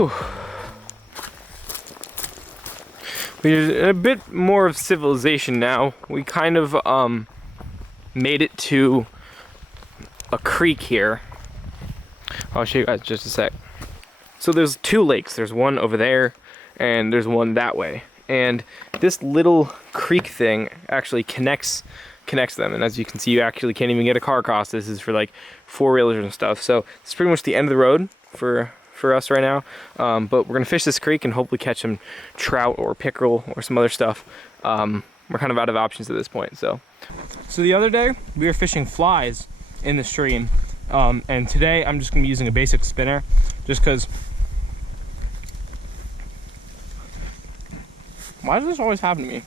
Whew. We're a bit more of civilization now. We kind of made it to a creek here. I'll show you guys just a sec. So there's two lakes. There's one over there and there's one that way. And this little creek thing actually connects them. And as you can see, you actually can't even get a car across. This is for like four-wheelers and stuff. So it's pretty much the end of the road for us right now. But we're gonna fish this creek and hopefully catch some trout or pickerel or some other stuff. We're kind of out of options at this point. So the other day we were fishing flies in the stream. And today I'm just gonna be using a basic spinner just because. Why does this always happen to me?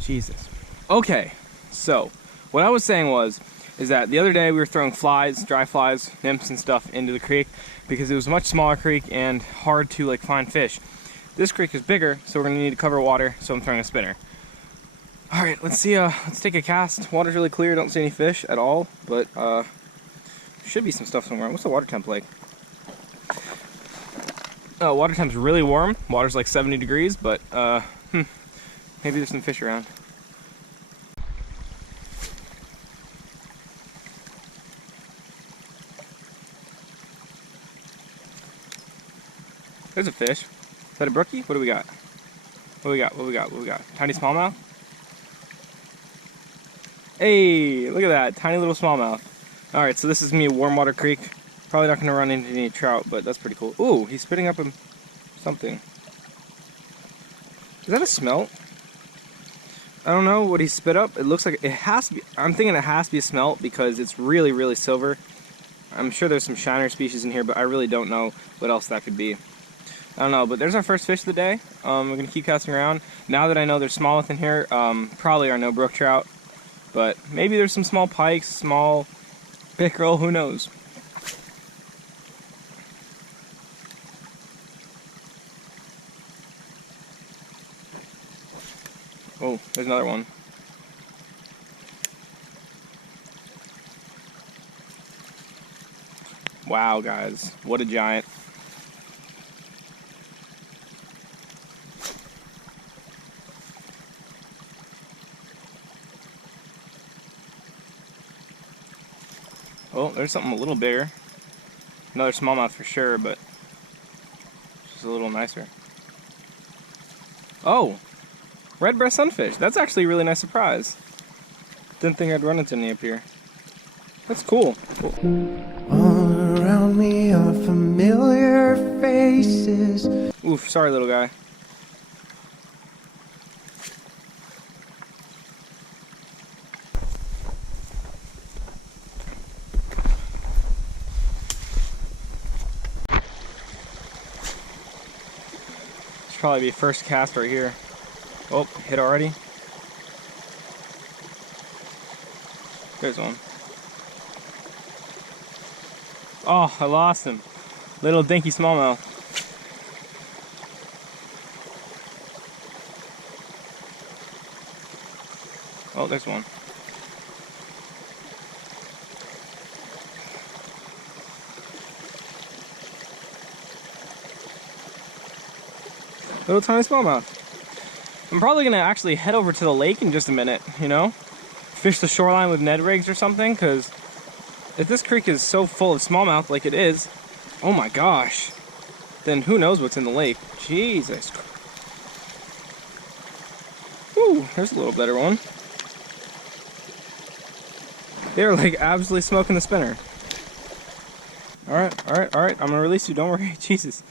Jesus. Okay, so what I was saying is that the other day we were throwing flies, dry flies, nymphs and stuff into the creek because it was a much smaller creek and hard to like find fish. This creek is bigger, so we're gonna need to cover water, so I'm throwing a spinner. All right, let's see, let's take a cast. Water's really clear, don't see any fish at all, but there should be some stuff somewhere. What's the water temp like? Water temp's really warm. Water's like 70 degrees, but maybe there's some fish around. There's a fish. Is that a brookie? What do we got? What do we got? What do we got? What do we got? Tiny smallmouth? Hey, look at that. Tiny little smallmouth. Alright, so this is gonna be a warm water creek. Probably not gonna run into any trout, but that's pretty cool. Ooh, he's spitting up something. Is that a smelt? I don't know what he spit up. It looks like it has to be. I'm thinking it has to be a smelt because it's really, really silver. I'm sure there's some shiner species in here, but I really don't know what else that could be. I don't know, but there's our first fish of the day. We're gonna keep casting around. Now that I know there's smallmouth in here, probably are no brook trout, but maybe there's some small pikes, small pickerel, who knows? Oh, there's another one. Wow, guys, what a giant. Oh, there's something a little bigger. Another smallmouth for sure, but just a little nicer. Oh, red breast sunfish. That's actually a really nice surprise. Didn't think I'd run into any up here. That's cool. All around me are familiar faces. Oof, sorry little guy. Probably be first cast right here. Oh, hit already. There's one. Oh, I lost him. Little dinky smallmouth. Oh, there's one. Little tiny smallmouth. I'm probably gonna actually head over to the lake in just a minute, you know? Fish the shoreline with Ned rigs or something, because if this creek is so full of smallmouth like it is, oh my gosh, then who knows what's in the lake. Jesus Christ. Ooh, there's a little better one. They're like absolutely smoking the spinner. Alright, alright, alright, I'm gonna release you, don't worry, Jesus.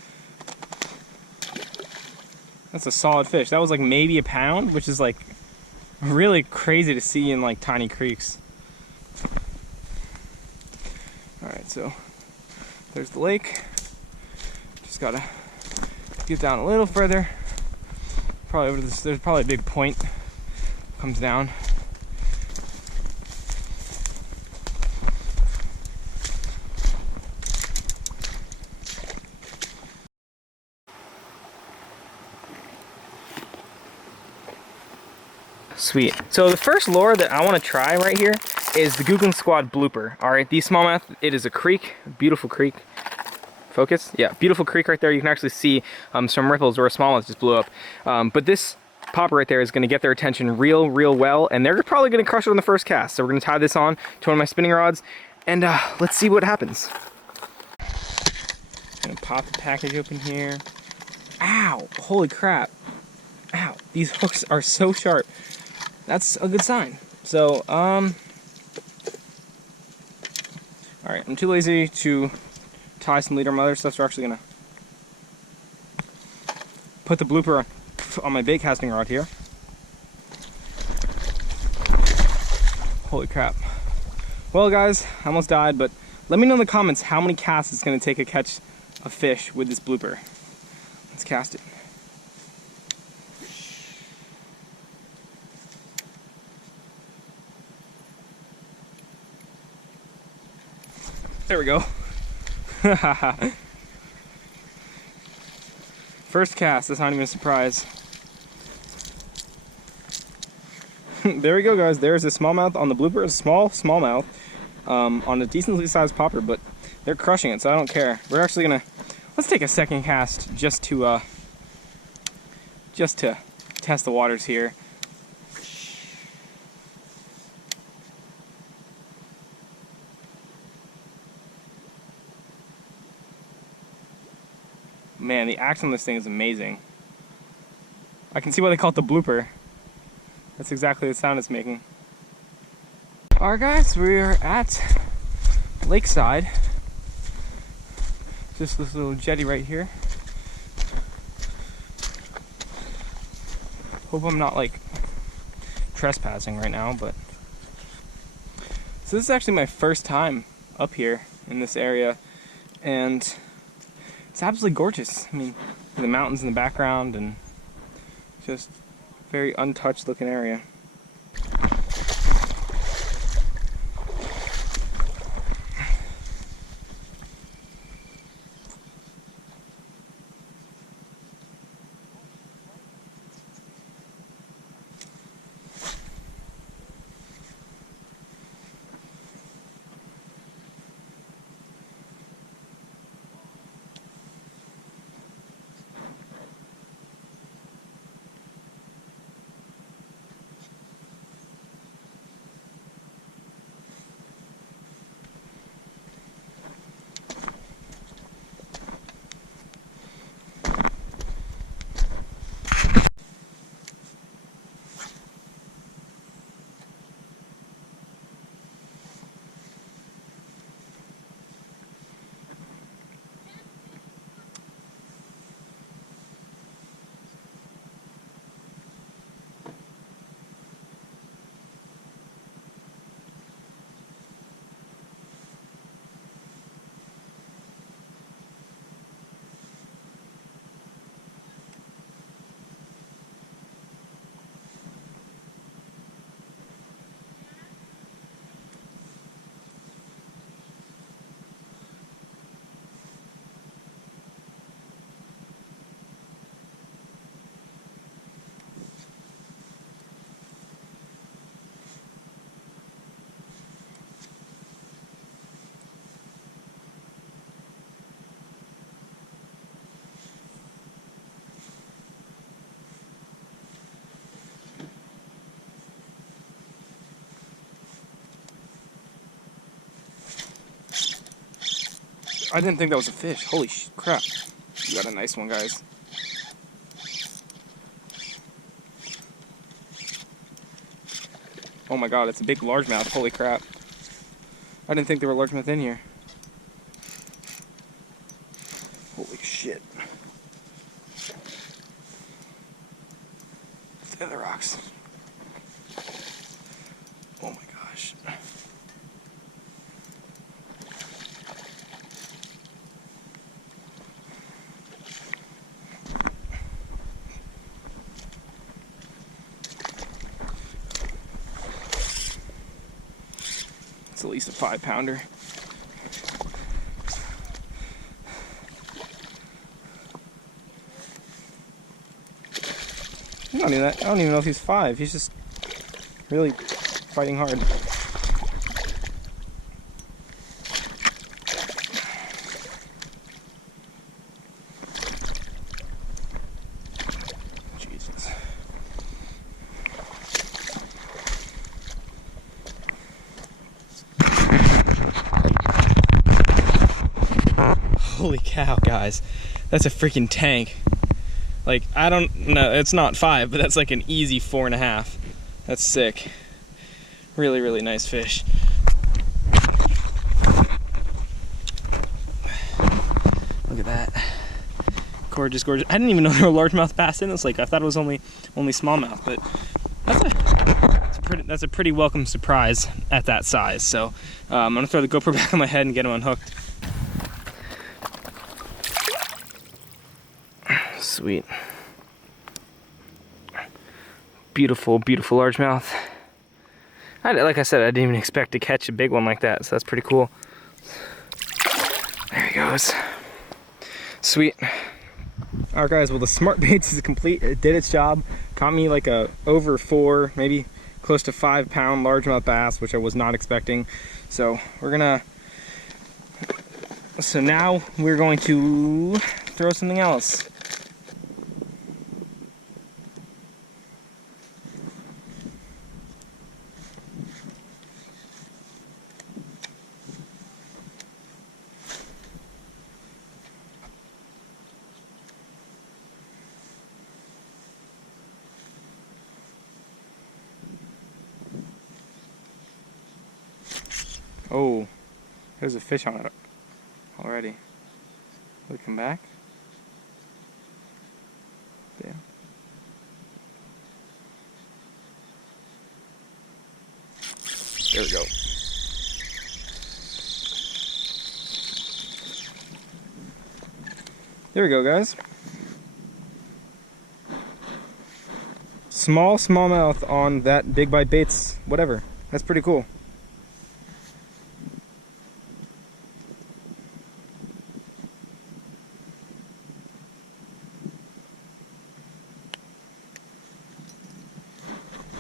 That's a solid fish. That was like maybe a pound, which is like really crazy to see in like tiny creeks. Alright, so there's the lake. Just gotta get down a little further. Probably over this, there's probably a big point comes down. Sweet. So the first lure that I want to try right here is the Googling Squad blooper. All right, these smallmouth, it is a creek, beautiful creek. Focus? Yeah, beautiful creek right there. You can actually see some ripples where a smallmouth just blew up. But this popper right there is going to get their attention real well, and they're probably going to crush it on the first cast. So we're going to tie this on to one of my spinning rods, and let's see what happens. I'm going to pop the package open here. Ow! Holy crap. Ow, these hooks are so sharp. That's a good sign. So, alright, I'm too lazy to tie some leader mother stuff, so we're actually gonna put the blooper on my bait casting rod here. Holy crap. Well guys, I almost died, but let me know in the comments how many casts it's gonna take to catch a fish with this blooper. Let's cast it. There we go. First cast, that's not even a surprise. There we go guys, there's a smallmouth on the blooper, a small smallmouth on a decently sized popper, but they're crushing it, so I don't care. We're actually gonna, let's take a second cast just to test the waters here. Man, the action on this thing is amazing. I can see why they call it the blooper. That's exactly the sound it's making. Alright guys, we are at Lakeside. Just this little jetty right here. Hope I'm not like trespassing right now, but so this is actually my first time up here in this area, and it's absolutely gorgeous. I mean, the mountains in the background and just very untouched looking area. I didn't think that was a fish. Holy crap. You got a nice one, guys. Oh my god, it's a big largemouth. Holy crap. I didn't think there were largemouth in here. Holy shit. There are the rocks. Oh my gosh. It's at least a 5-pounder. I don't even know if he's 5. He's just really fighting hard. Jesus. Holy cow, guys. That's a freaking tank. Like, I don't know, it's not 5, but that's like an easy 4.5. That's sick. Really, really nice fish. Look at that. Gorgeous, gorgeous. I didn't even know there were largemouth bass in this lake. I thought it was only smallmouth, but that's a pretty welcome surprise at that size. So I'm gonna throw the GoPro back on my head and get him unhooked. Sweet. Beautiful, beautiful largemouth. Like I said, I didn't even expect to catch a big one like that, so that's pretty cool. There he goes. Sweet. All right, guys, well, the smart baits is complete. It did its job. Caught me like a over 4, maybe close to 5 pound largemouth bass, which I was not expecting. So now we're going to throw something else. Oh, there's a fish on it already. Will it come back? Damn. There we go. There we go, guys. Smallmouth on that big bite baits, whatever. That's pretty cool.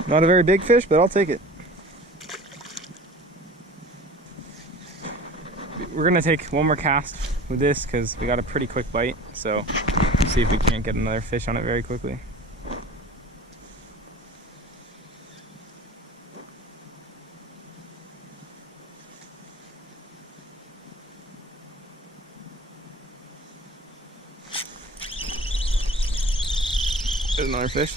Not a very big fish, but I'll take it. We're gonna take one more cast with this because we got a pretty quick bite. So let's see if we can't get another fish on it very quickly. There's another fish.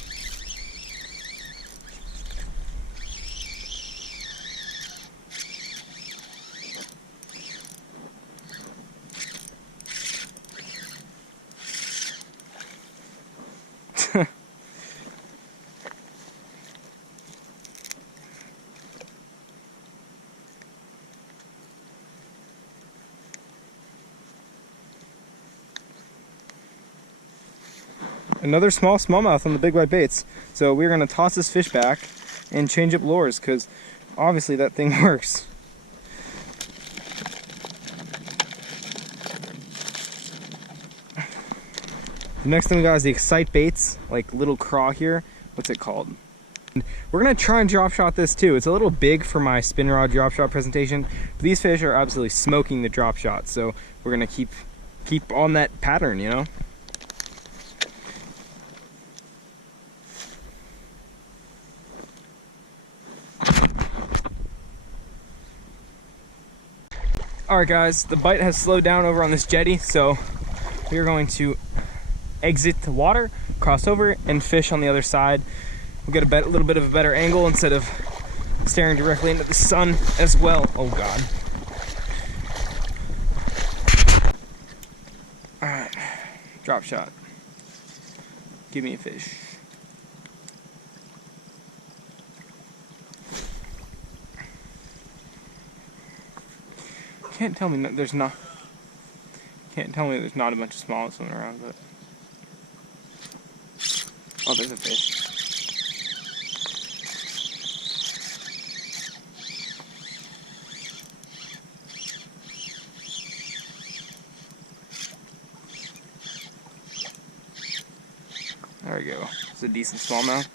Another smallmouth on the big white baits. So we're gonna toss this fish back and change up lures because obviously that thing works. The next thing we got is the Excite baits, like little craw here. What's it called? We're gonna try and drop shot this too. It's a little big for my spin rod drop shot presentation, but these fish are absolutely smoking the drop shot. So we're gonna keep on that pattern, you know? Alright guys, the bite has slowed down over on this jetty, so we are going to exit the water, cross over, and fish on the other side. We'll get a little bit of a better angle instead of staring directly into the sun as well. Oh god. Alright, drop shot. Give me a fish. Can't tell me there's not a bunch of small swimming around, but oh, there's a fish. There we go. It's a decent smallmouth.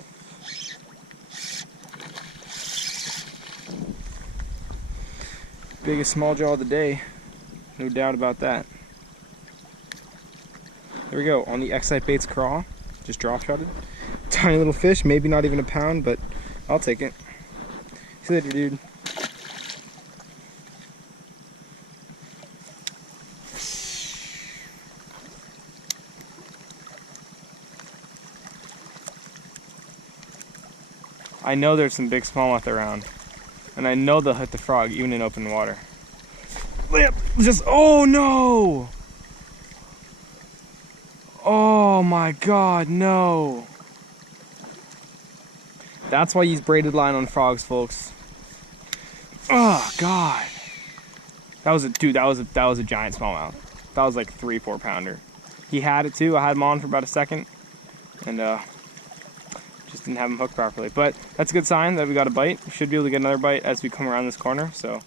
Biggest small jaw of the day, no doubt about that. There we go, on the Excite Baits craw, just drop shotted. Tiny little fish, maybe not even a pound, but I'll take it. See you later, dude. I know there's some big smallmouth around, and I know they'll hit the frog even in open water. Just, oh no! Oh my god, no! That's why you use braided line on frogs, folks. Oh god! That was a giant smallmouth. That was like 3-4 pounder. He had it too. I had him on for about a second, and just didn't have him hooked properly. But that's a good sign that we got a bite. We should be able to get another bite as we come around this corner. So.